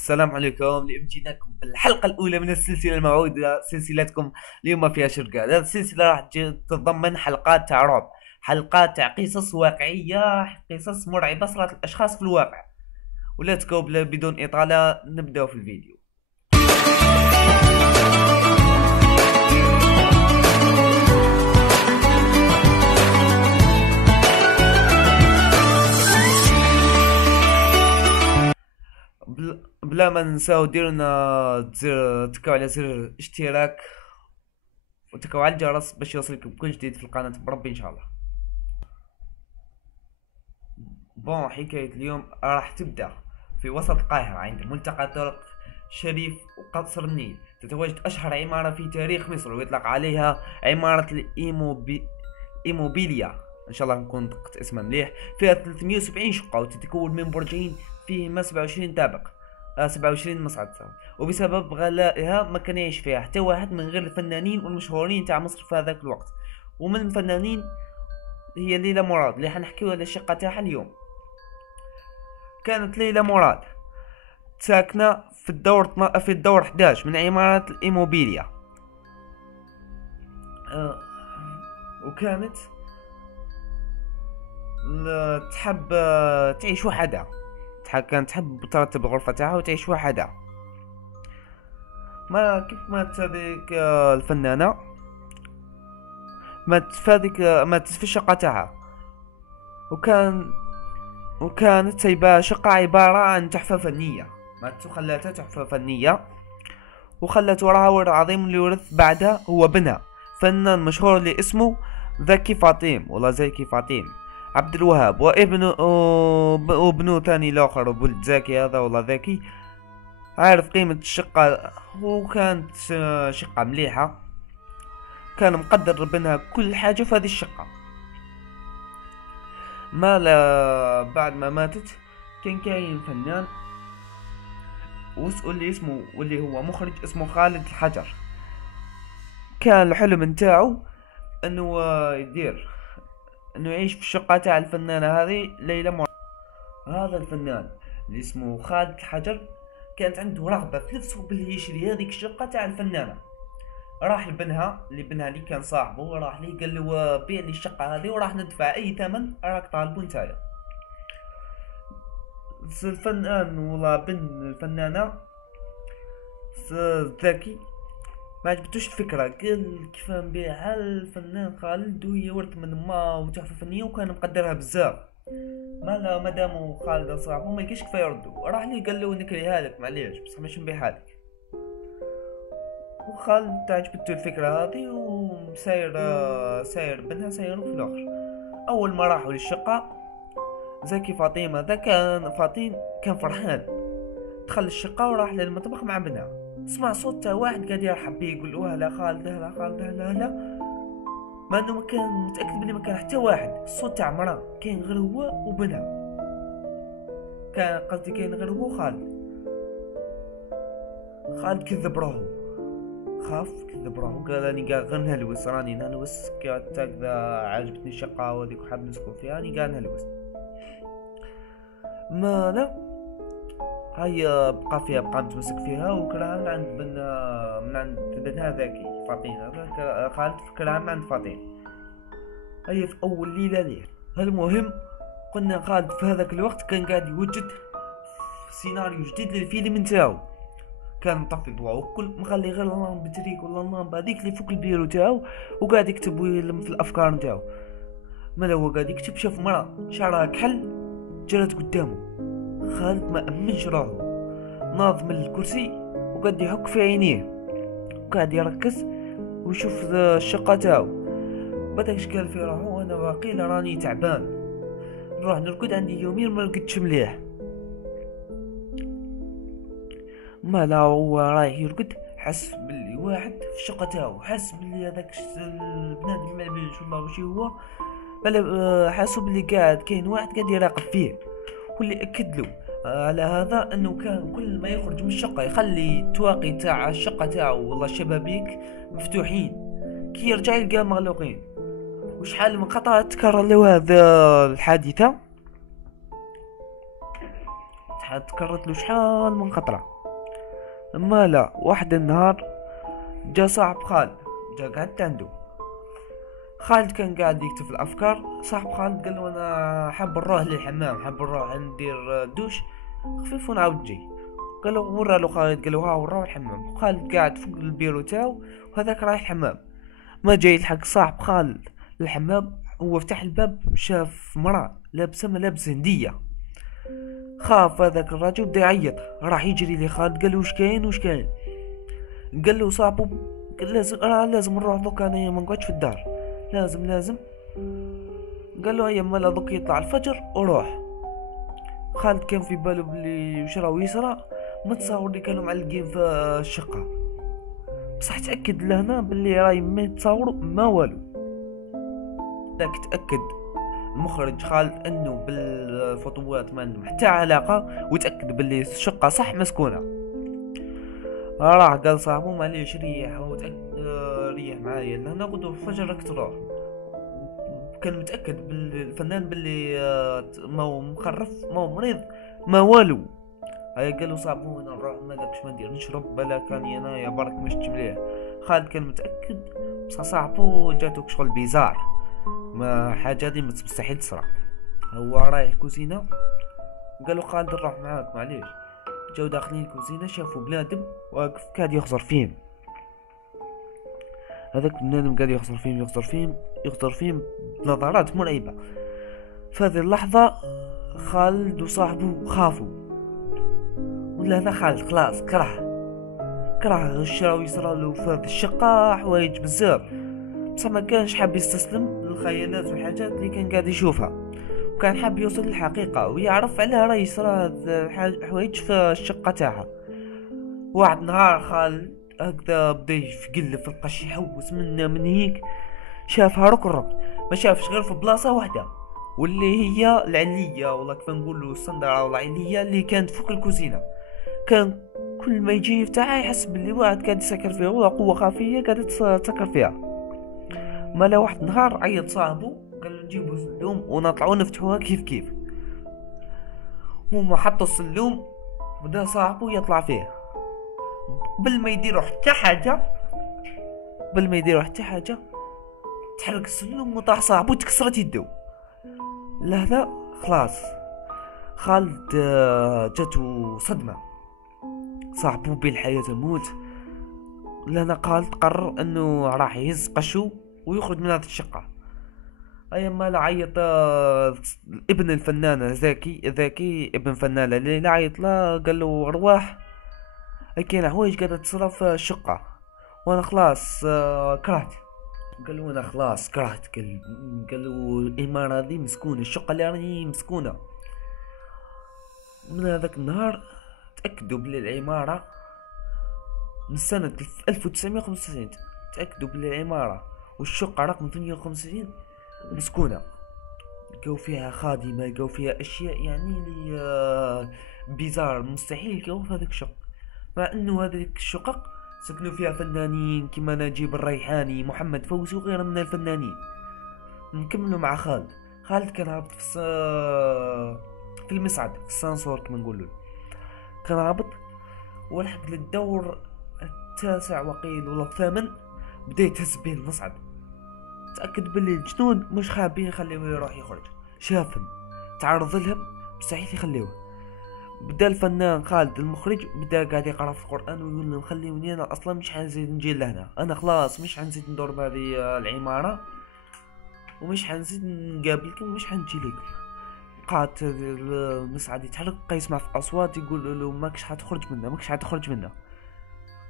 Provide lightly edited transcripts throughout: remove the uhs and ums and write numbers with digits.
السلام عليكم. اليوم جيناكم بالحلقة الأولى من السلسلة الموعودة سلسلتكم اليوم فيها شرقة. هذه السلسلة راح تتضمن حلقات تاع رعب، حلقات تاع قصص واقعية، قصص مرعبة صارت الأشخاص في الواقع. ولا تكو بدون إطالة نبدأ في الفيديو. بلا ما ننساو ديرنا تكاو على زر اشتراك وتكاو على الجرس باش يوصلكم كل جديد في القناة بربي ان شاء الله. بون، حكاية اليوم راح تبدأ في وسط القاهرة عند ملتقى طرق شريف وقصر النيل. تتواجد أشهر عمارة في تاريخ مصر ويطلق عليها عمارة الإيموبيليا، إن شاء الله نكون دقت اسمها مليح. فيها 370 شقة وتتكون من برجين فيهما 27 طابق، 27 مصعد. وبسبب غلائها ما كان يعيش فيها حتى واحد من غير الفنانين والمشهورين تاع مصر في هذاك الوقت. ومن الفنانين هي ليلى مراد اللي حنحكيو على الشقة تاعها اليوم. كانت ليلى مراد ساكنة في الدور 11 من عمارة الإيموبيليا. وكانت تحب تعيش وحدها. كانت تحب ترتب الغرفة تاعها وتعيش وحدها. ما كيف مات هذيك الفنانة، مات في الشقة تاعها. وكانت سايبة شقة عبارة عن تحفة فنية. مات وخلاتها تحفة فنية، وخلت وراها ورث عظيم اللي ورث بعدها هو بنها فنان مشهور اللي اسمه زكي فاطيم عبد الوهاب، وابنه ثاني الاخر ولد زكي هذا والله ذكي عارف قيمة الشقة. وكانت شقة مليحة، كان مقدر بنها كل حاجة في هذه الشقة. بعد ما ماتت كان كاين فنان واللي هو مخرج اسمه خالد الحجر. كان الحلم نتاعو انه يعيش في الشقة تاع الفنانة هذه ليلى مراد. هذا الفنان اللي اسمه خالد الحجر كانت عنده رغبة في نفسه باللي يشري هذيك الشقة تاع الفنانة. راح لبنها اللي كان صاحبه، راح ليه قال له بيع لي الشقة هذه وراح ندفع اي ثمن راك طالبه نتايا. الفنان ولا بن الفنانة ذكي ما عجبتوش الفكرة، قال كيف نبيعها الفنان خالد وهي ورث من ما وتحفة فنية وكان مقدرها بزاف. مادام خالد صاحبه ما لقاش كيف يردو، راح لي قال له نكريها لك معليش بصح مش نبيعها لك. وخالد عجبته الفكرة هذه وساير بنها ساير في الاخر. اول ما راحوا للشقة زكي فاطمة هذا كان فرحان. دخل الشقة وراح للمطبخ مع بنها، سمع صوت تاع واحد قاعد يرحب بيه يقول له هلا خالد هلا خالد هلا هلا، مع انه ما كان متاكد بلي ما كان حتى واحد. الصوت تاع مرا كاين غير هو وبنها، كاين غير هو خالد كذب راهو، كذب راهو قال اني قاعد غير نهلوس، راني نهلوس كذا عجبتني الشقه وهذيك وحاب نسكن فيها، راني قاعد نهلوس. ما لا هاي بقى متمسك فيها وكلها من عند بنها ذكي فاطين. خالد فكرها من عند فاطين. هي في اول ليله. المهم قلنا خالد في هذاك الوقت كان قاعد يوجد سيناريو جديد للفيلم نتاعو. كان مطفي ضوء وكل مخلي غير اللامب بتريك ولا اللامب هذيك اللي فوق البيرو تاعو، وقاعد يكتب ويلم في الافكار نتاعو. ما هو قاعد يكتب شاف مرة شعرها كحل جرت قدامه. خالد ما امنش راهو، ناض من الكرسي وقاعد يحك في عينيه وقاعد يركز ويشوف الشقة تاعو. بدأ يشكال في راهو انا واقيلا راني تعبان، نروح نرقد عندي يومين ما رقدتش مليح. ما لا هو رايح يرقد حس باللي واحد في الشقة تاعو، حس باللي هذاك البنادم ما بيش والله وشي هو، بل حاسو باللي كاين واحد قاعد يراقب فيه. واللي اكد له على هذا انه كان كل ما يخرج من الشقة يخلي التواقي تاع الشقة تاعو والله الشبابيك مفتوحين، كي يرجع يلقاه مغلوقين. وشحال من خطأ تكرر له هذا الحادثة تكررت له شحال من خطرة. اما لا، واحد النهار جا صاحب خالد، جا قعدت عنده. خالد كان قاعد يكتب الافكار. صاحب خالد قال له انا حاب نروح للحمام، حاب نروح ندير دوش خفيف ونعاود نجي. قال له ورا له خالد، قال له ها وراه الحمام. خالد قاعد فوق البيرو تاعو وهذاك رايح الحمام. ما جاي يلحق صاحب خالد للحمام، هو فتح الباب شاف مرأة لابسه ملابس هندية. خاف هذاك الراجل بدا يعيط، راح يجري لخالد قال له وش كاين وش كاين. قال له صاحبه قال لازم نروح دوك، انا ما نقعدش في الدار، لازم. قال له هيا مالا دوك يطلع الفجر وروح. خالد كان في باله بلي وش راهو يصرى، ما تصور اللي كانوا معلقين في الشقة، بصح تأكد لهنا بلي راي ما يتصوروا ما والو. لك تأكد المخرج خالد انه بالفوتوات ما عندهم حتى علاقة، وتأكد بلي الشقة صح مسكونة. راح قال صاحبه معليش ريح ريح معايا لهنا غدو الفجر راك تروح. كان متأكد بالفنان باللي ما هو مخرف ما هو مريض ما والو. هيا قالوا صاحبو انا نروح ما داكش ما ندير نشرب بلا كان انا يا برك مشت مليح. خالد كان متأكد، بصح صاحبو جاتوك شغل بيزار، ما حاجة دي مستحيل تصرا. هو رايح الكوزينة، قالوا خالد نروح معاك معليش. جاو داخلين الكوزينة شافوا بنادم واقف قاعد يخزر فيهم. هذاك بنادم قاعد يخزر فيهم بنظرات مرعبة. في هذه اللحظة خالد وصاحبه خافوا، ولا هذا خالد خلاص كره الشراو يصرالو في هذه الشقة حوايج بزاف، بصح ما كانش حاب يستسلم للخيالات والحاجات اللي كان قاعد يشوفها، وكان حاب يوصل للحقيقة ويعرف على راه يصرى حوايج في الشقة تاعها. واحد نهار خالد هكذا بدا يقلب في القش يحوس منا من هيك، شافها ركرك، ما شافش غير في بلاصة واحدة واللي هي العلية ولا كيف نقولوا الصندرة ولا العلية اللي كانت فوق الكوزينة. كان كل ما يجي يفتحها يحس باللي واحد قاعد يسكر فيها ولا قوة خفية قاعدة تسكر فيها. مالا واحد نهار عيط صاحبه قال له نجيبو سلوم ونطلعو نفتحوها كيف هما حطوا السلوم، بدا صاحبه يطلع فيه قبل ما يديروا حتى حاجة تحرك السلم وطاح صاحبه تكسرت يدو. لهذا خلاص خالد جاتو صدمة، صاحبه بين الحياة والموت. لهنا خالد قرر انه راح يهز قشو ويخرج من هذه الشقة. ايما لا عيط ابن الفنانة ذكي ابن فنانة اللي عيط له قال له ارواح كاين حوايج قاعدة تصرى في الشقة وانا خلاص كرهت. قال له انا خلاص كرهت. قال له الإمارة دي مسكونة، الشقة اللي راني مسكونة. من هذاك النهار تأكدوا بلي العمارة من سنة 1995 تأكدوا بلي العمارة والشقة رقم 58 مسكونة. لقاو فيها خادمة، لقاو فيها أشياء يعني اللي بيزار مستحيل لقاو في هذاك الشق، مع انه هذيك الشقق سكنوا فيها فنانين كيما نجيب الريحاني محمد فوزي وغيره من الفنانين. نكملوا مع خالد كان هابط في المصعد في السانسور كما نقولوا، كان هابط ولحق للدور التاسع وقيل ولا الثامن بدا يتهز به المصعد. تأكد باللي الجنود مش خابين يخليوه يروح يخرج، شافهم تعرض لهم مستحيل يخليوه. بدا الفنان خالد المخرج بدا قاعد يقرا في القران ويقول لهم خليوني انا اصلا مش حنزيد نجي لهنا، انا خلاص مش حنزيد ندور بهذه العماره ومش حنزيد نقابلكم ومش حنجي لكم. قعد المصعد يتحرك، بقى يسمع في اصوات يقول له ماكش حتخرج منه.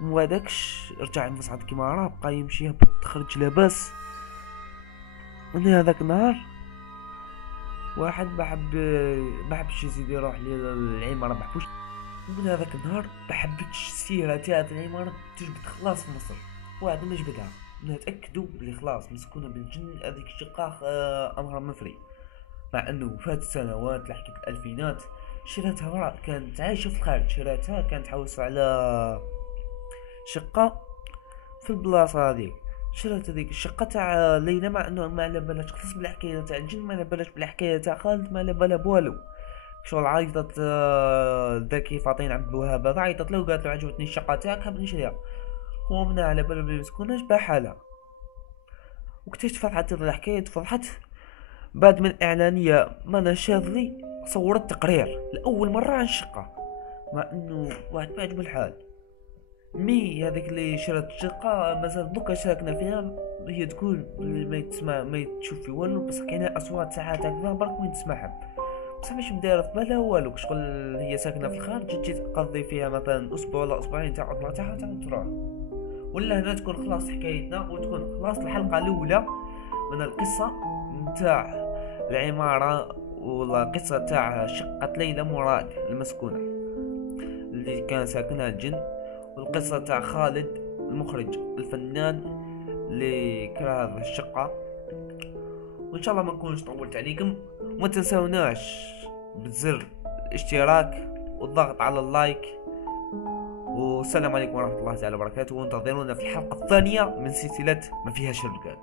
موادكش رجع المصعد كيما راه، بقى يمشي يهبط خرج لاباس. من هذاك النهار واحد بحبش يزيد يروح للعمارة بحبوش. من هذاك النهار بحبتش السيرة تاعت العمارة تجبد خلاص في مصر، واحد ما جبدها. منها تأكدوا بلي خلاص مسكونة بالجن. هذيك الشقة أمرها مفري، مع أنه فات سنوات لحقت الألفينات. شراتها مرة كانت عايشة في الخارج، شراتها كانت حوصة على شقة في البلاصة هذيك. شرات هذيك الشقة تاع ليلى، مع انه ما على بالهاش خصوص بالحكاية تاع الجن، ما على بالهاش بالحكاية تاع خالد، ما على بالها بوالو. شغل عيطت ذاكي فاطين عبد الوهاب هذا، عيطت له وقالت له عجبتني الشقه تاعك حاب نشريها. هو منها على بالو بلي مسكونه شبه حالها. واكتشفت حتى الحكايه فرحت بعد من اعلانيه مانا شاذلي صورت تقرير لاول مره عن الشقه، مع انه واحد ما عجبو الحال. مي هذيك اللي شرت الشقه مازال دوكا ساكنه فيها، هي تقول اللي ما يتسمع ما يتشوف في والو، بس كاينه اصوات ساعات هكذا برك وين تسمعها، بصح مش مدايره في بالها والو. شغل هي ساكنه في الخارج، تجي تقضي فيها مثلا اسبوع ولا اسبوعين تعود مع تاعها وتعاود تروح. ولا هنا تكون خلاص حكايتنا وتكون خلاص الحلقه الاولى من القصه نتاع العماره ولا قصه تاع شقه ليلى مراد المسكونه اللي كان ساكنها الجن، والقصه تاع خالد المخرج الفنان اللي كره هذه الشقه. وان شاء الله ما نكونش طولت عليكم، وما تنسوناش بزر الاشتراك والضغط على اللايك، والسلام عليكم ورحمة الله تعالى وبركاته، وانتظرونا في الحلقة الثانية من سلسلة ما فيها شرقات.